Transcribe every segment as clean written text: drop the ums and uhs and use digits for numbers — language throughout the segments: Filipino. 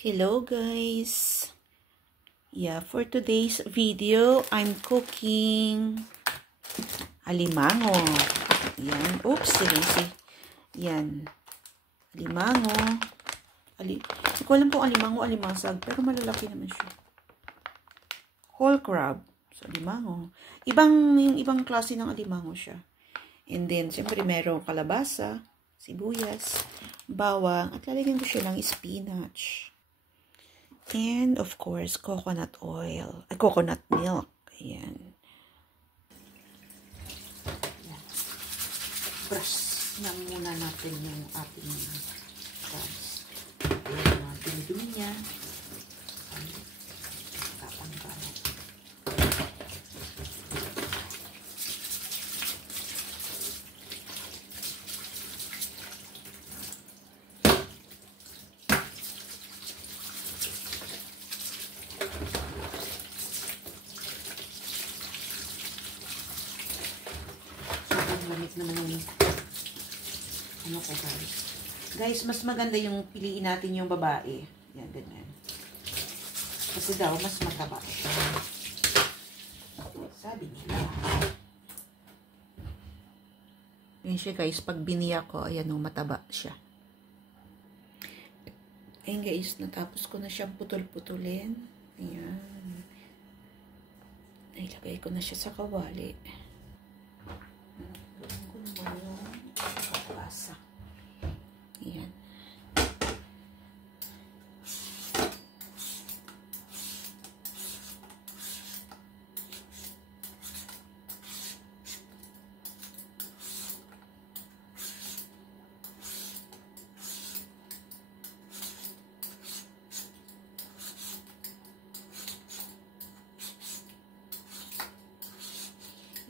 Hello guys. Yeah, for today's video, I'm cooking alimango. Yan. Oops, silisi. Yan. Alimango. Hindi ko alam kung alimango, alimasag, pero malalaki naman siya. Whole crab. So, alimango. Yung ibang klase ng alimango siya. And then, siyempre, merong kalabasa, sibuyas, bawang, at lalagyan ko siya ng spinach. And, of course, coconut oil. Coconut milk. Ayan. Brush na muna natin yung ating crabs. Ayan, mga dumi-dumi niya. Tatanggal. Lamit naman yung ano ko guys. Guys, mas maganda yung piliin natin yung babae. Yan, ganyan. Kasi daw, mas mataba siya. Sabi nila. Yan siya guys, pag biniya ko, ayan o, mataba siya. Ayan guys, natapos ko na siyang putol-putulin. Ayan. Nailagay ko na siya sa kawali. Ayan.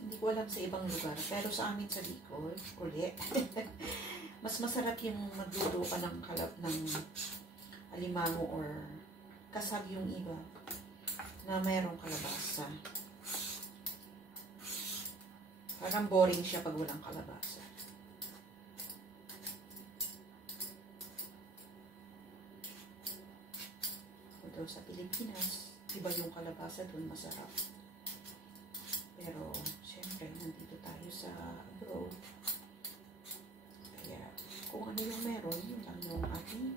Hindi ko alam sa ibang lugar, pero sa amin sa Bicol, uli. Mas masarap yung magluto ka ng alimango or kasag yung iba na mayroong kalabasa. Parang boring siya pag walang kalabasa. Although sa Pilipinas, iba yung kalabasa doon, masarap. Pero, syempre, nandito tayo sa abroad. Kaya, kung ano yung meron, yun lang yung ating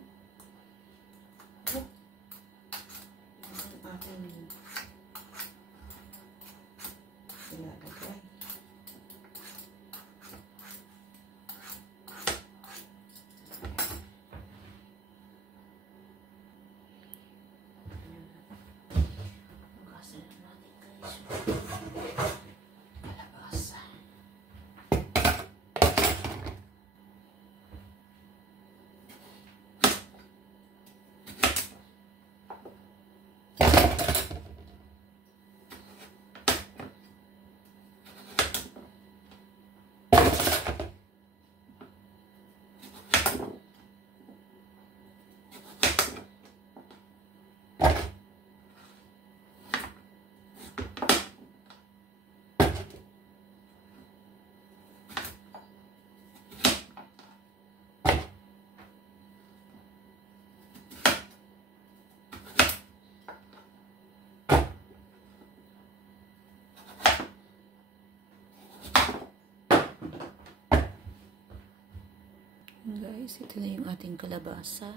ilalagay. Hugasan natin guys. Guys, ito na yung ating kalabasa.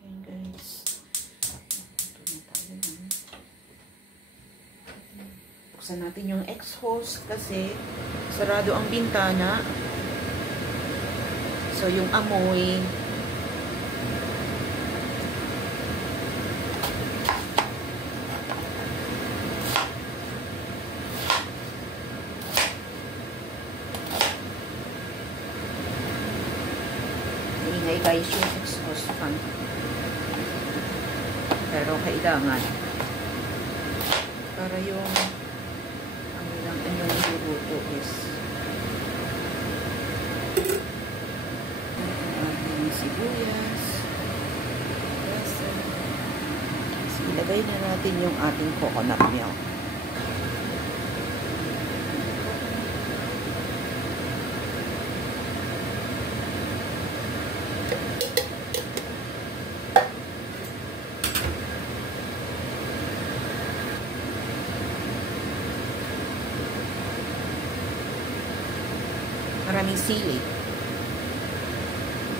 Okay guys. Ito na tayo na. Buksan natin yung exhaust kasi sarado ang bintana. So yung amoy guys yung exhaust fan, pero kailangan para yung ang yung niluto is ating sibuyas. So, ilagay na natin yung ating coconut milk. maraming sili.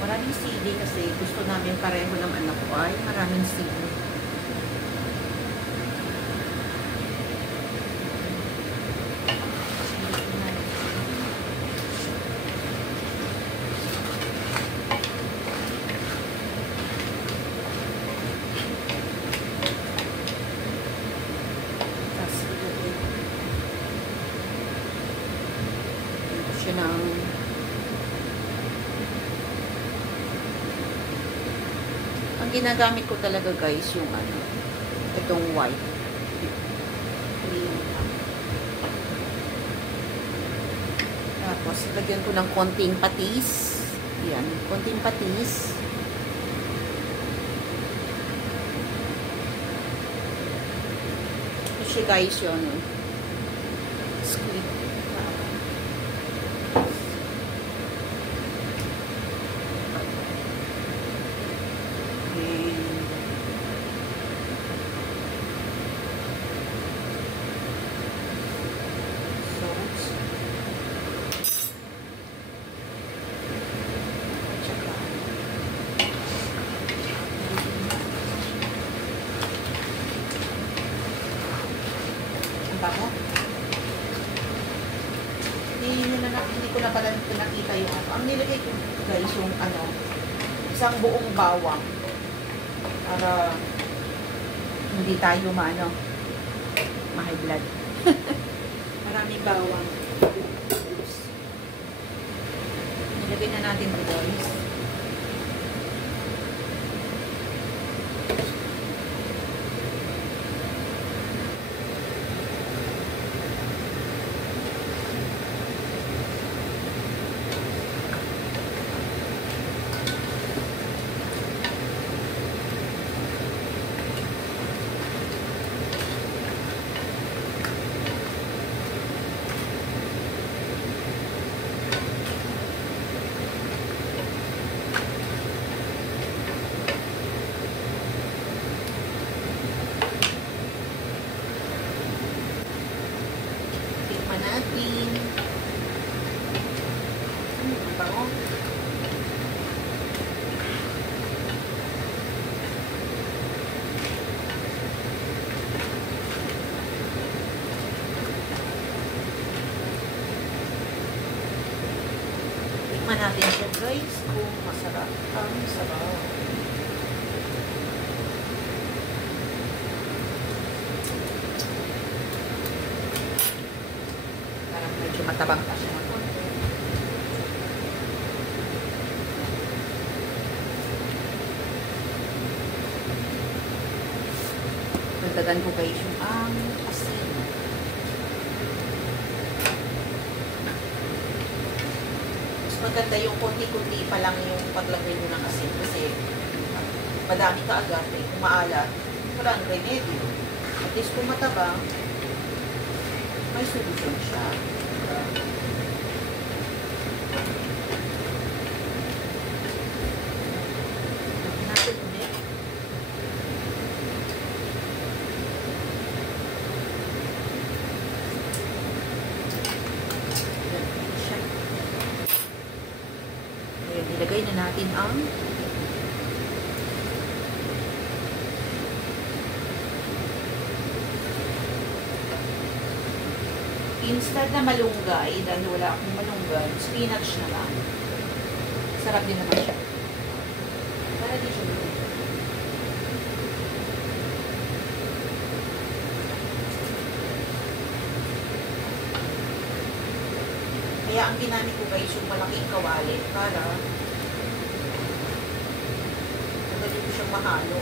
Maraming sili kasi gusto namin pareho ng anak ko ay maraming sili. Ang ginagamit ko talaga guys yung ano, itong white. Tapos lagyan ko ng konting patis. Yan, konting patis. Ito siya guys yun. Squid. Ako. Hindi ko na pala nakita yung ano. Ang nilagay ko guys yung ano, isang buong bawang para hindi tayo ma-high blood. Maraming bawang. Nilagay na natin ito guys. Tikman natin siya guys kung masarap. Ang sarap. Parang medyo matabang pa siya. Dagdagan ko guys yung ang asin. Mas maganda yung konti-kunti pa lang yung paglagay mo ng asin kasi madami ka agad eh. Kung maalat, walang remedyo. At least kung matabang, may solusyon siya. Natin ulit. Ilagay na natin ang instead na malunggay, dahil wala akong malunggay, spinach na lang. Sarap din naman siya. Para di siya malunggay. Kaya ang ginamit ko guys yung malaking kawali para madali ko siyang mahalo.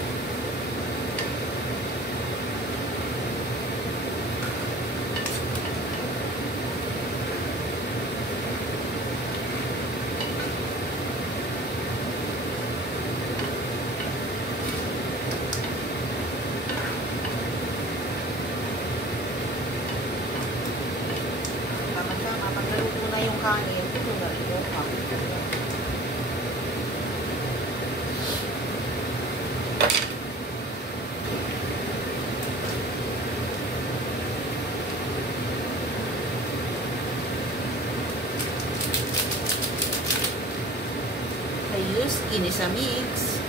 Yung kanin, ito na rin yung kanin. use Ginisa Mix.